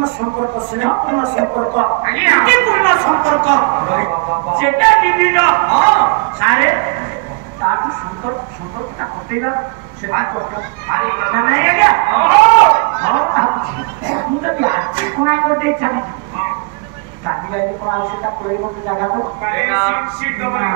प्रीतिपूर्ण संपर्क स्नेहपूर्ण संपर्क प्रीतिपूर्ण संपर्क जेटा निबिड़ सारे ताकि संपर्कटा कटेगा से बात भारी करना नहीं है क्या मुझे भी आज कोना को दे चली काटी गाड़ी को आज से कोई को जगह तो सीट दबना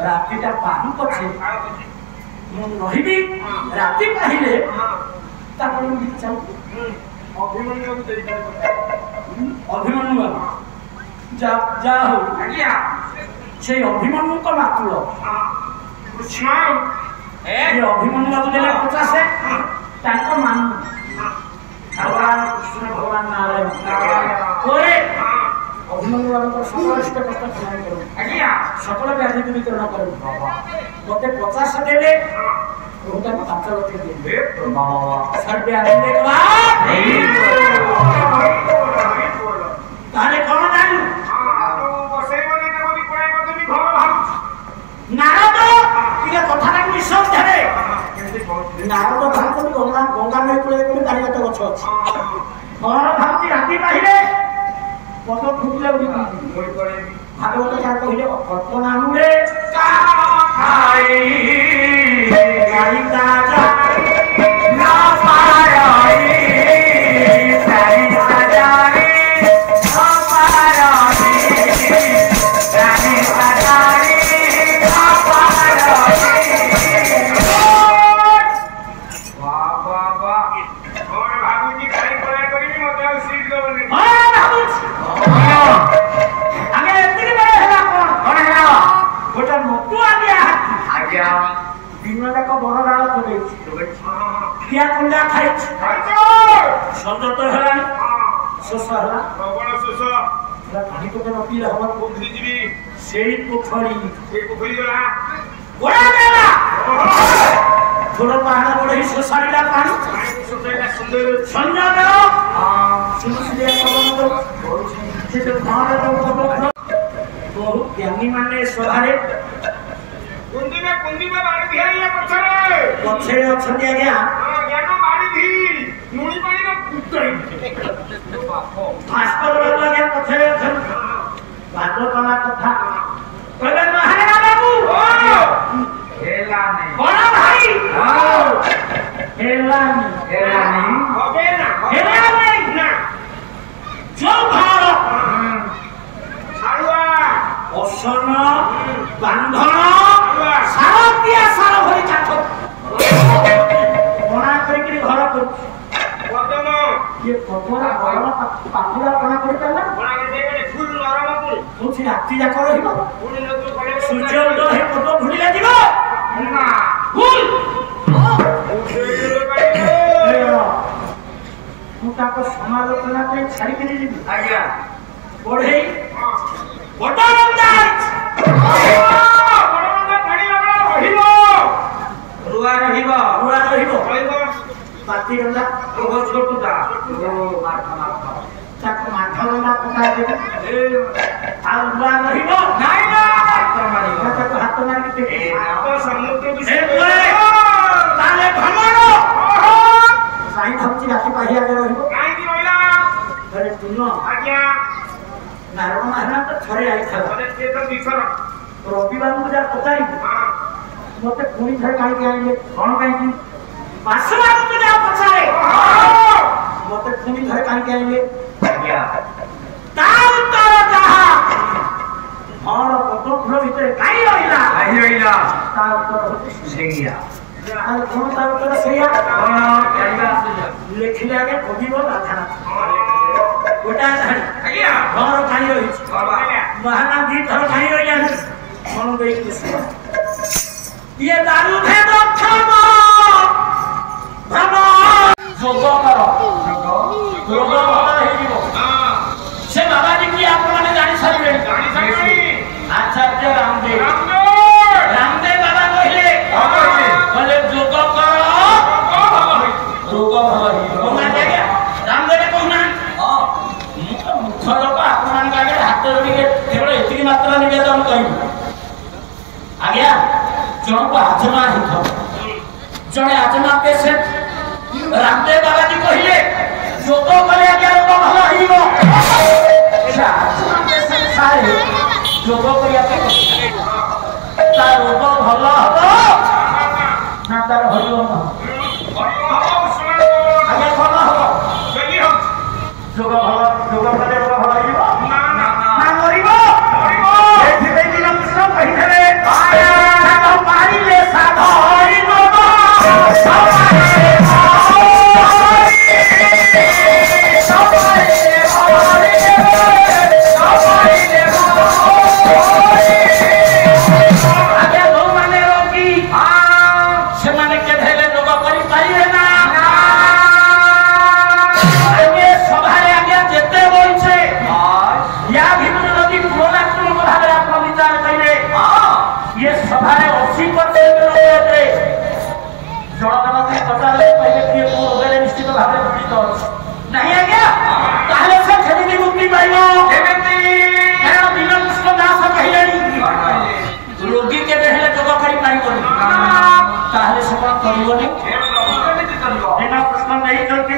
रातिटा पानी पछे मु नहिबी राति पहिले तापर मु चल अभिमन्यु को देई अभिमन्यु जा जा हो आज्ञा से अभिमन्यु को मातुल कृष्ण ए अभिमन्यु को देला 50 ताको मान भगवान कृष्ण भगवान नारायण कोरे अभिमन्यु वालों समस्त कष्ट समाधान करो आज्ञा सकल व्याधि दूरीकरण करो मते 50 देले रोटा 5 लक्ष दे सर्वे आनंद के ताले कोन जानु बसे बने के बोली पढ़ाई करते भी घर भाग नारद इके कथा को विश्वास धरे नारद भाग को गंगा में कुले को दारियात गछ अछि घर भागती राती पाहिले कत फुटले उडी भागवत क्या कहिले कल्पना नुरे खाई गालिता जा ना पाराई सारी सजारी ना पाराई सारी सजारी ना पाराई वाह वाह वाह और भागुजी खाली पढ़ाई करी मते सीट दबनी हां भागुजी आगे एतकी बड़े हैला कोन हैला गोटा मोटू आज्ञा दिन तक बड़ डाल चले किया कुंडा खाई शब्द तो है शोष है प्रबल शोष पानी को न पीले हम पोखरी जीवी सेई पोखरी गला बड़ा मेला थोड़ा पहाड़ बड़े ही सोसारीला पानी सोसारीला सुंदर संजय सुन से तो बहुत ज्ञानी माने सभारे कुंदी में बाड़ी धिया पछरे अछंती आज्ञा ज्ञान बाड़ी धी नुणी पानी रो पुतई भास्कर वाला के पछरे अछन बातो कला कथा कहले महाराणा बाबू हेला नहीं बड़ा भाई हेला नहीं होबे ना हेला नहीं ना जो भारत छाड़ुआ ओसन बांधन सारतिया सार भरी काठ कोना करी घर कर पदम ये पदरा घर पाखुरा कोना करी करला कोना के फूल नरम फूल कुछ राती जा कर हिबो फूल नतो करे सूर्य उदय हे पद भुलिला दिबो ना फूल मुटा को समालोचना के छाड़ी के जी आज्ञा पढ़े बड़ा रमदास पाती गंगा रोज छोटुता ताको माथरना पका दे आ रुआ रहिबो नाही ना हाथ मारी के तो समुद्र विषय ताले भमरो साई धमची राखी पाहिया दे रहिबो काई की रोइला अरे तुनो आज्ञा नारायण महाराज तो थरे आई था अरे के तो बिसर रविवार को जा पचाई मते पुणी थरे काई के आइले कोन काई की बासुवार को जा पचाए मते पुणी थरे काई के आइले आज्ञा ताऊ तो कहा और कतो फुल भीतर काई रहिला ताऊ तो होती सेगिया आ कोन ताऊ तो सेया कोन लिखले आगे कभी बोल आथा गोटा आज्ञा घर खाई रही महाना दी थर खाई रही मन देख ये दारू भेद क्षमा भ्रम जोग कर जोग से बाबा जी की आप मैंने जानी सारी आचार्य रामदेव बाबा कहले जोग कर जोग रामदेव कहना मुखर आपन आगे हाथ जोड़ी केवल एति मात्रा निवेदन करू आज्ञा जन को आत्मा हित जने आत्मा पेशेंट रामदेव बाबा जी कहले ଯୋଗ କଲେ ଆଜ୍ଞା ରୋଗ ଭଲ ହେଇଯିବ। ସଂସାରେ ଯୋଗ କରିବା ପାଇଁ ତା ରୋଗ ଭଲ ହବ ନା ତାର ହରିବ ଆଜ୍ଞା ଭଲ ହବ ଯୋଗ ଭଲ ଯୋଗ କଲେ ରୋଗ ଭଲ ହେଇଯିବ ନା ମରିବ। ଏଥିପାଇଁ ଦିନ କୃଷ୍ଣ କହିଥିଲେ ପାରିଲେ ସାଧ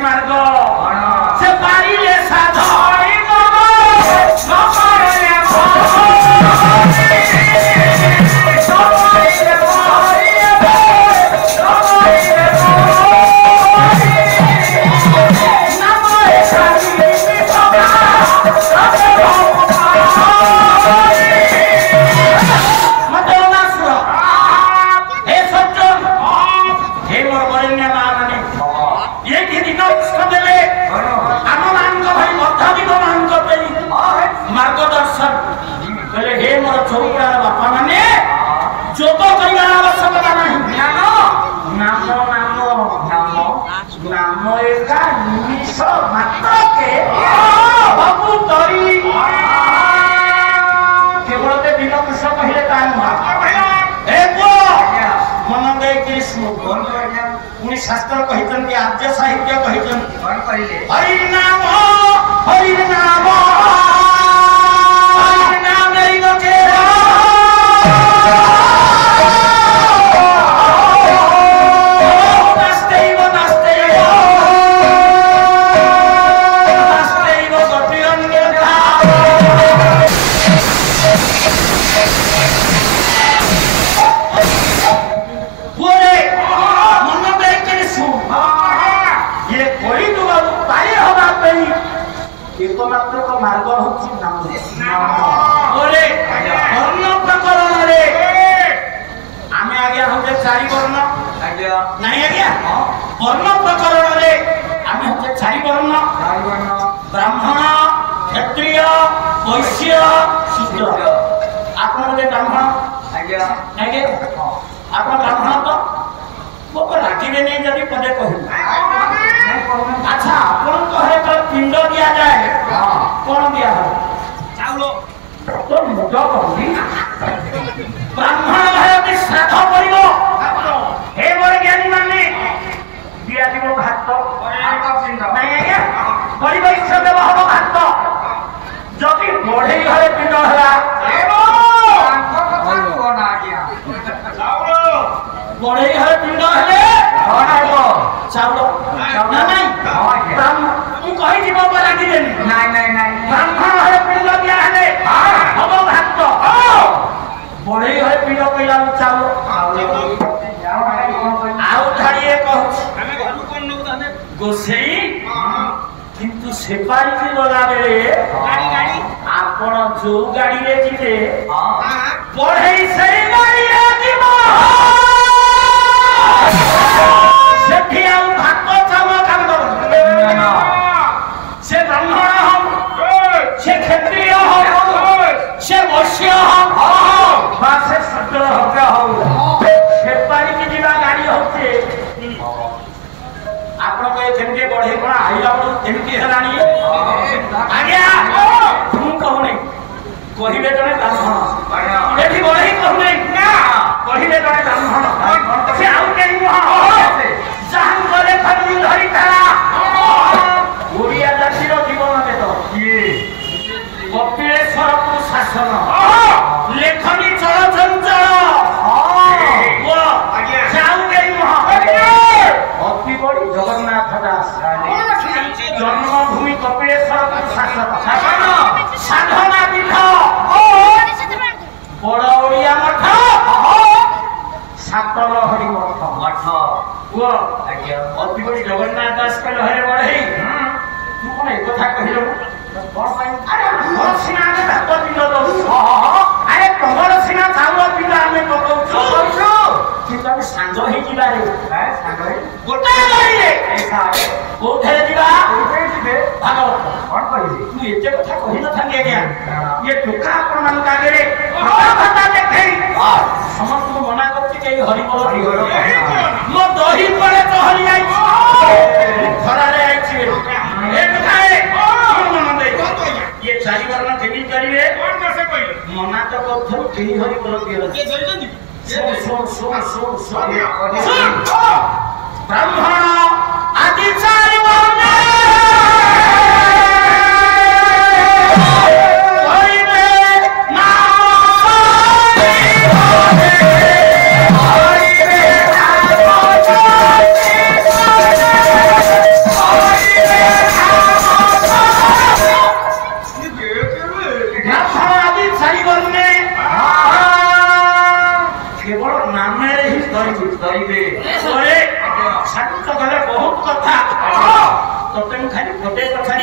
मार्ग से पारिले साध जोग करने आवश्यकता नहीं नाम एका निमिष मात्र के बाबू तरी केवल ते दिन कृष्ण कहले तान मन दे कृष्ण पुणी शास्त्र कहितन कि आद्य साहित्य कहितन हरि नाम एकमात्र को मार्ग होची नाम बोले वर्ण प्रकरण रे आमे आज्ञा होते चारि वर्ण आज्ञा नहीं आज्ञा वर्ण प्रकरण रे आमे होते चारि वर्ण ब्राह्मण क्षत्रिय वैश्य शूद्र आपन रे ब्राह्मण आज्ञा आज्ञा आपन ब्राह्मण तो वो राखिबे नहीं जदी पदे कहू अच्छा अपन कहे तो पिंड दिया जाए कौन दिया है चाउल तो मुझ कहली ब्राह्मण भाई भी श्राद्ध करिवो हे मोर ज्ञानी माने दिया दिबो भात नहीं आज्ञा करिवो इच्छा देबो हबो भात जदि बढ़ई घरे पिंड हला बढ़ई घरे पिंड हेले चाउल ना नहीं तू कहि जीव पर लागिबे नहीं ब्राह्मण हरे पिंड दिया हेले हबो भात बढ़ई घरे पिंड कइला चाउल आउ धाड़िए कहछ गोसेई किंतु सेपारी की बोला बेले गाड़ी आपण जो गाड़ी रे जिते बढ़ई सही गाड़ी रे जीवो सेठी आउ भात चाउल काम दो से ब्राह्मण हम से क्षत्रिय हम से वैश्य हम बा से शूद्र हम सेपारी की जीवा गाड़ी होते आपण को केमके बढ़े कोन आइला बड़ केमके हलानी आज्ञा तू कहने कहिबे जने ब्राह्मण एठी बढ़ई कहने ना कहिबे जने ब्राह्मण से आउ के जहां गले खड़ी धरी तारा ओडिया जातिर जीवन में तो ये कपिलेश्वर को शासन लेखनी चल चंचल वो जाऊ के अति बड़ी जगन्नाथ दास जन्म ଛାତର ହରି ମଠ ପୁଅ ଅତିବଡ଼ି ଜଗନ୍ନାଥ ଦାସ କହିଲ ହରେ ବଢ଼େଇ ତୁ କଣ ଏ କଥା କହିଲୁ କଣ ପାଇଁ ଆରେ ଆମର ସିନା ଆମେ ଭାତ ପିଣ୍ଡ ଦଉଛୁ ଆରେ ତମର ସିନା ଚାଉଳ ପିଣ୍ଡ ଆମେ ପକଉଛୁ କିନ୍ତୁ ଆମେ ସାଙ୍ଗ ହେଇଯିବାରେ ଗୋଟାଏ ଗାଡ଼ିରେ କୋଉଥିରେ ଯିବା ଭାଗବତ କଣ କହିବି ମୁଁ ଏତେ କଥା କହିନଥାନ୍ତି ଆଜ୍ଞା ଇଏ ଟୋକା ଆପଣମାନଙ୍କ ଆଗରେ ଭାତ ଦେଖେଇ ସମସ୍ତଙ୍କୁ ମନା କରୁଛି କେହି ହରିବୋଲ ମୋ ଦହି ପରେ ଚହଲି ଯାଇଛି ଖରାରେ ଆଇଛି ଇଏ ଚାରିବର୍ଣ୍ଣ କେମିତି କରିବେ ମନା ତ କରୁଥିଲୁ କେହି ହରିବୋଲ ବ୍ରାହ୍ମଣ ଆଦି ଚାରିବର୍ଣ୍ଣ ବହୁତ କଥା ତତେ ମୁଁ ଖାଲି ଗୋଟେ କଥା